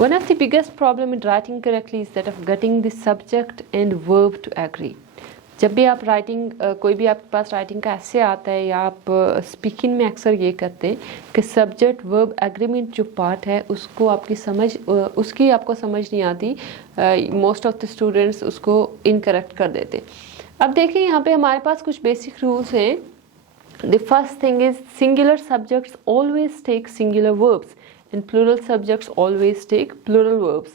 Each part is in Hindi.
One of the biggest problem in writing correctly is that of getting the subject and verb to agree. जब भी आप राइटिंग कोई भी आपके पास राइटिंग का ऐसे आता है या आप स्पीकिंग में अक्सर ये करते हैं कि सब्जेक्ट वर्ब एग्रीमेंट जो पार्ट है उसको उसकी आपको समझ नहीं आती. मोस्ट ऑफ द स्टूडेंट्स उसको इनकरेक्ट कर देते. अब देखिए यहाँ पे हमारे पास कुछ बेसिक रूल्स हैं. The first thing is singular subjects always take singular verbs and plural subjects always take plural verbs.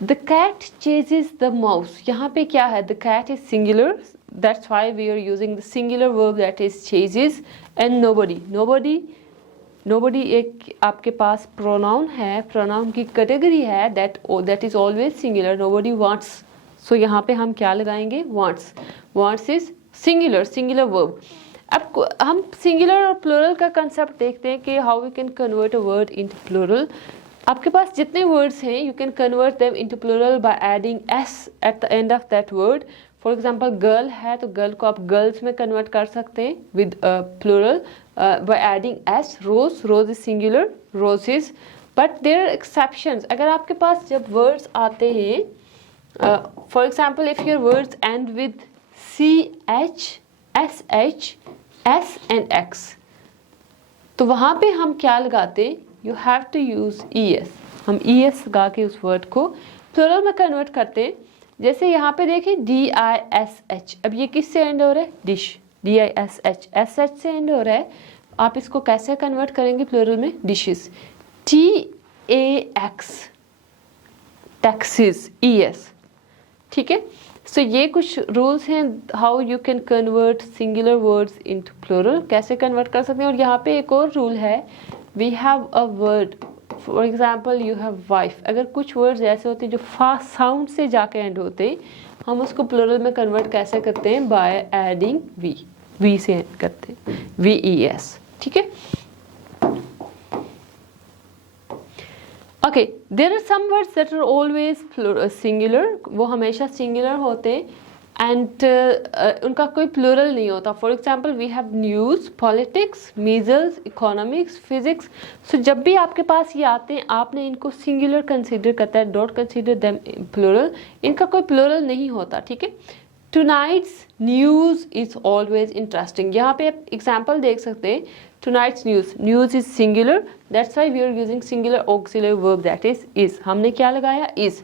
The cat chases the mouse. यहाँ पे क्या है? The cat is singular. That's why we are using the singular verb that is chases. And nobody. Nobody एक आपके पास pronoun है. Pronoun की category है that is always singular. Nobody wants. So यहाँ पे हम क्या लगाएंगे? Wants. Wants is singular verb. अब हम सिंगुलर और प्लूरल का कंसेप्ट देखते हैं कि how we can convert a word into plural. आपके पास जितने वर्ड्स हैं you can convert them into plural by adding S at the end of that word. For example girl है तो गर्ल को आप गर्ल्स में कन्वर्ट कर सकते हैं with plural by adding S. Rose is singular, roses. But there are exceptions. अगर आपके पास जब वर्ड्स आते हैं for example if your words end with C H S H S and X, तो वहाँ पे हम क्या लगाते? You have to use ES. हम ES लगा के उस वर्ड को प्लूरल में कन्वर्ट करते हैं. जैसे यहाँ पे देखें DISH. अब ये किससे एंड हो रहा है? डिश. DISH SH से एंड हो रहा है. आप इसको कैसे कन्वर्ट करेंगे प्लूरल में? डिशेस. TAX taxes ES. ठीक है. सो ये कुछ रूल्स हैं how you can convert singular words into plural. कैसे कन्वर्ट कर सकते हैं. और यहाँ पे एक और रूल है. We have a word for example you have wife. अगर कुछ वर्ड्स ऐसे होते हैं जो फास्ट साउंड से जाके एंड होते हैं हम उसको प्लूरल में कन्वर्ट कैसे करते हैं? बाय एडिंग वी से एंड करते हैं. VES. ठीक है. Okay, there are some words that are always singular. वो हमेशा singular होते हैं and उनका कोई plural नहीं होता. For example, we have news, politics, measles, economics, physics. So जब भी आपके पास ये आते हैं आपने इनको singular consider करता है. Don't consider them plural. इनका कोई plural नहीं होता. ठीक है. Tonight's news is always interesting. यहाँ पे आप example देख सकते हैं. Tonight's news is singular. That's why we are using singular auxiliary verb that is. हमने क्या लगाया? is.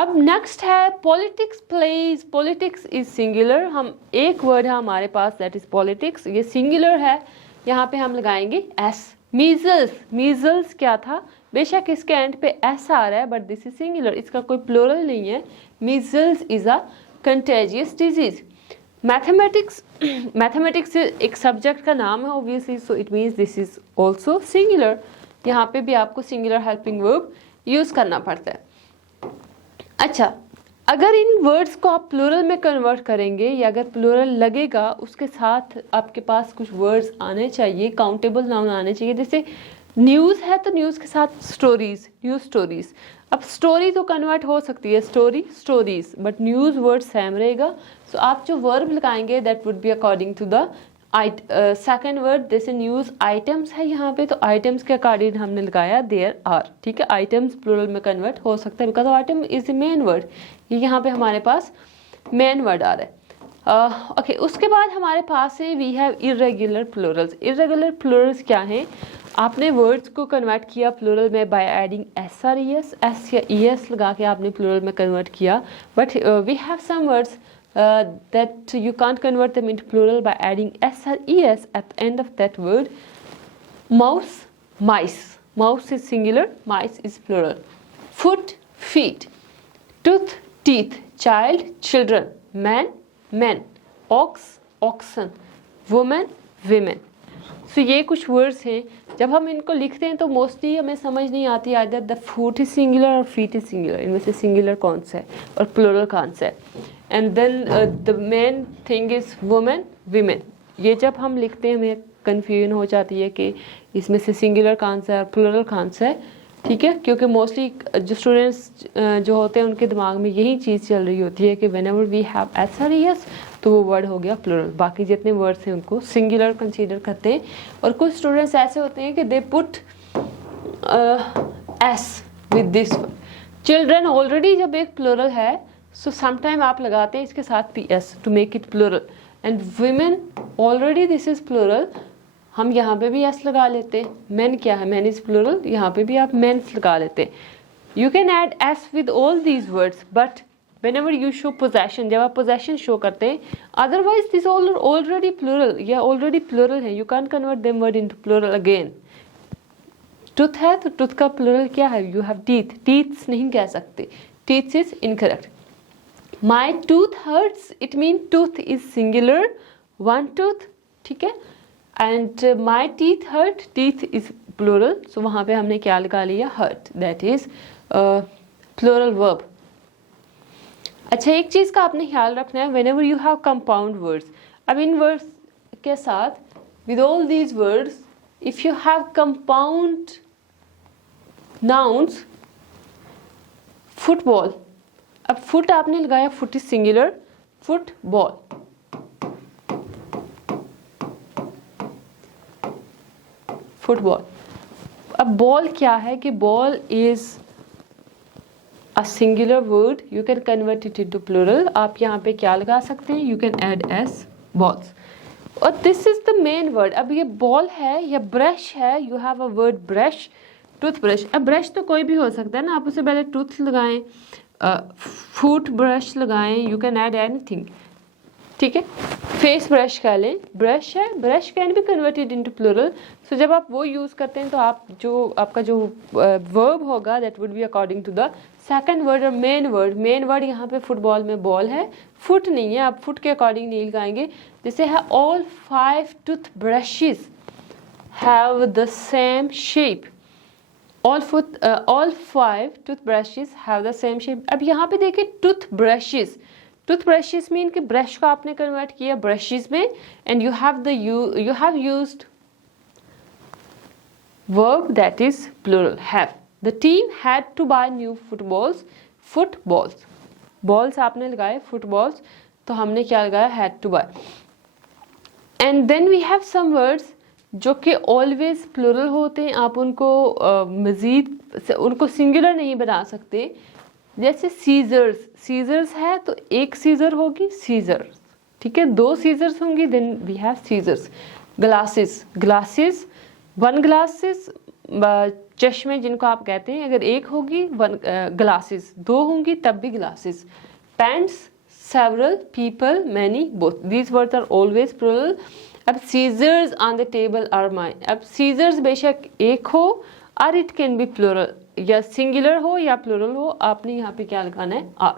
अब next है politics plays. Politics is singular. हम एक word है हमारे पास that is politics. ये singular है. यहाँ पे हम लगाएंगे s. Measles क्या था? बेशक इसके एंड पे s आ रहा है but this is singular. इसका कोई plural नहीं है. Measles is a contagious disease. Mathematics एक सब्जेक्ट का नाम है obviously. So it means this is also singular. यहाँ पे भी आपको सिंगुलर हेल्पिंग वर्ब यूज़ करना पड़ता है. अच्छा, अगर इन वर्ड्स को आप प्लूरल में कन्वर्ट करेंगे या अगर प्लूरल लगेगा उसके साथ आपके पास कुछ वर्ड्स आने चाहिए, काउंटेबल नाउन आने चाहिए. जैसे न्यूज़ है तो न्यूज़ के साथ न्यूज़ स्टोरीज. अब स्टोरी तो कन्वर्ट हो सकती है stories but news word same रहेगा. सो आप जो वर्ब लगाएंगे that would be according to the second word. जैसे न्यूज़ आइटम्स है यहाँ पे तो आइटम्स के अकॉर्डिंग हमने लगाया देयर आर. ठीक है. आइटम्स प्लूरल में कन्वर्ट हो सकता है because item is the main word. ये यहाँ पे हमारे पास मेन वर्ड आ रहा है. ओके, उसके बाद हमारे पास है we have irregular plurals. Irregular plurals क्या हैं? आपने वर्ड्स को कन्वर्ट किया प्लूरल में बाय एडिंग SRES. S या ES लगा के आपने प्लूरल में कन्वर्ट किया. But we have some words that you can't convert them into plural by adding SRES at the end of that word. Mice is singular, mice is plural. Foot, feet. Tooth, teeth. Child, children. Man, men. Ox, oxen. Woman, women. So ये कुछ वर्ड्स हैं. जब हम इनको लिखते हैं तो मोस्टली हमें समझ नहीं आती either the foot is singular और फीट इज सिंगुलर. इनमें से सिंगुलर कौन सा है और प्लूरल कौन सा है. And then the main thing is woman women. ये जब हम लिखते हैं हमें कन्फ्यूजन हो जाती है कि इसमें से सिंगुलर कौन सा है और प्लूरल कौन सा है. ठीक है. क्योंकि मोस्टली जो स्टूडेंट्स जो होते हैं उनके दिमाग में यही चीज़ चल रही होती है कि व्हेनेवर वी हैव SRES तो वो वर्ड हो गया प्लूरल. बाकी जितने वर्ड्स हैं उनको सिंगुलर कंसीडर करते हैं. और कुछ स्टूडेंट्स ऐसे होते हैं कि they put S with this word. Children already जब एक प्लूरल है, सो समटाइम आप लगाते हैं इसके साथ PS to make it plural. And women already this is plural, हम यहाँ पे भी S लगा लेते हैं। मैन क्या है, मैन इज प्लूरल, यहाँ पे भी आप मेन्स लगा लेते हैं। You can add S with all these words, but whenever you show possession, जब आप possession शो करते हैं, otherwise this already plural, या already plural है, you can't convert them word into plural again। tooth है तो tooth का plural क्या है, you have teeth, teeth नहीं कह सकते, teeth is incorrect। my tooth hurts, it means tooth is singular, one tooth, ठीक है। and my teeth hurt, teeth is plural, so वहाँ पे हमने क्या लगा लिया, hurt, that is plural verb। अच्छा, एक चीज़ का आपने ख्याल रखना है, whenever you have compound words, अब इन वर्ड्स के साथ with all these words, if you have compound nouns, football, अब foot आपने लगाया, foot is singular, football, football। अब ball क्या है कि ball is a singular word, you can convert it into plural। आप यहाँ पे क्या लगा सकते हैं, you can add S, balls। और this is the main word। अब ये ball है या brush है, you have a word brush, toothbrush। अब brush तो कोई भी हो सकता है ना, आप उससे पहले tooth लगाएं, foot brush लगाएं, you can add anything, ठीक है। फेस ब्रश का लें, ब्रश है, brush can be converted into plural. So जब आप वो यूज़ करते हैं तो आप जो आपका जो वर्ब होगा that would be according to the second word और मेन वर्ड। मेन वर्ड यहाँ पे फुटबॉल में बॉल है, फुट नहीं है, आप फुट के अकॉर्डिंग नहीं लगाएंगे। जैसे है all 5 tooth brushes have the same shape, all 5 toothbrushes have the same shape। अब यहाँ पे देखिए toothbrushes, toothbrushes मीन कि ब्रश को आपने कन्वर्ट किया brushes में, and you have used verb that is plural, have। The team had to buy new footballs, balls आपने लगाए, footballs तो हमने क्या लगाया, had to buy। and then we have some words जो कि ऑलवेज प्लूरल होते हैं, आप उनको मज़ीद उनको सिंगुलर नहीं बना सकते। जैसे सीजर्स, सीजर्स है तो एक सीजर होगी सीजर, ठीक है, 2 सीजर्स होंगी then we have scissors. Glasses, glasses 1 glasses, चश्मे जिनको आप कहते हैं, अगर एक होगी 1 ग्लासेस, 2 होंगी तब भी glasses. Pants several, people many, both, these words are always plural. अब scissors on the table are mine, अब सीजर्स बेशक एक हो और इट कैन बी प्लूरल, या सिंगुलर हो या प्लूरल हो, आपने यहाँ पे क्या लगाना है, आर।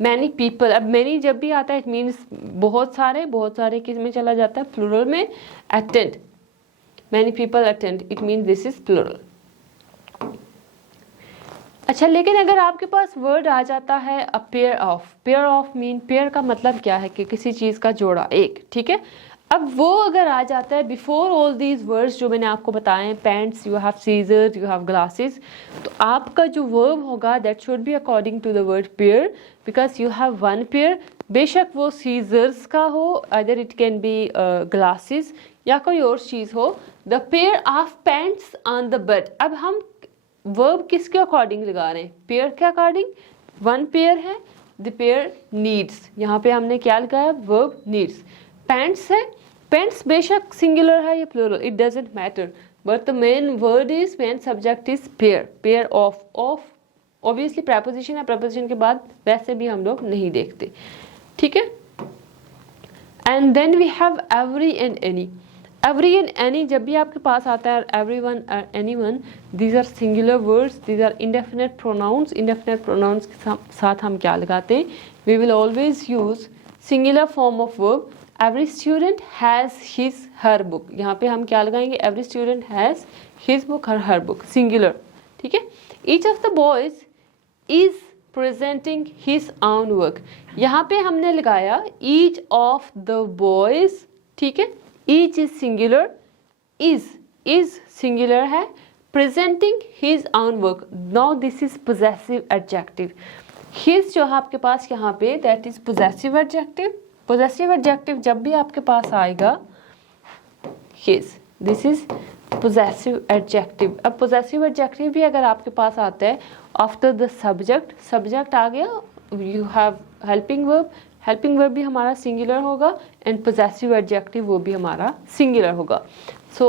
मैनी पीपल, अब मैनी जब भी आता है इट मीन्स बहुत सारे, बहुत सारे किस में चला जाता है, प्लूरल में। Attend, many people attend, it means this is plural. अच्छा, लेकिन अगर आपके पास वर्ड आ जाता है a pair of, pair of mean, pair का मतलब क्या है कि किसी चीज़ का जोड़ा, एक, ठीक है। अब वो अगर आ जाता है बिफोर ऑल दीज वर्ड्स जो मैंने आपको बताए हैं, pants, you have scissors, you have glasses, तो आपका जो वर्ब होगा that should be according to the word pair, because you have 1 pair. बेशक वो सीजर्स का हो, other it can be glasses या कोई और चीज़ हो। The pair of pants on the bed, अब हम वर्ब किसके अकॉर्डिंग लगा रहे हैं, पेयर के अकॉर्डिंग। 1 पेयर है, द पेयर नीड्स, यहाँ पे हमने क्या लगाया, वर्ब नीड्स। पैंट्स है, पैंट्स बेशक सिंगुलर है या plural, it doesn't matter, but the main word is, main subject is pair, pair of. Of obviously preposition है, प्रेपोजिशन के बाद वैसे भी हम लोग नहीं देखते, ठीक है। And then we have every and any. Every and any जब भी आपके पास आता है, everyone anyone, these are singular words, these are indefinite pronouns. Indefinite pronouns के साथ हम क्या लगाते हैं, we will always use singular form of verb. Every student has his her book, यहाँ पे हम क्या लगाएंगे, every student has his book her book, singular, ठीक है। Each of the boys is presenting his own work, यहाँ पे हमने लगाया ईच ऑफ द बॉयज, ठीक है। Each is singular, is singular है, presenting his own work, now this is possessive adjective. His जो है आपके पास यहाँ पे that is possessive adjective. Possessive adjective जब भी आपके पास आएगा, his, this is possessive adjective. अब पोजेसिव एडजेक्टिव भी अगर आपके पास आता है आफ्टर द सब्जेक्ट, सब्जेक्ट आ गया, you have helping verb, helping verb भी हमारा सिंगुलर होगा एंड पोजेसिव एडजेक्टिव वो भी हमारा सिंगुलर होगा। सो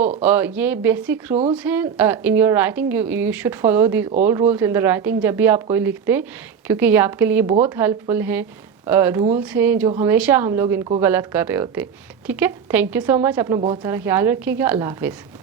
ये बेसिक रूल्स हैं in your writing, you should follow this all rules in the writing जब भी आप कोई लिखते हैं, क्योंकि ये आपके लिए बहुत हेल्पफुल हैं। रूल्स हैं जो हमेशा हम लोग इनको गलत कर रहे होते। ठीक है, थैंक यू सो मच, अपना बहुत सारा ख्याल रखिएगा, अल्लाह हाफिज़।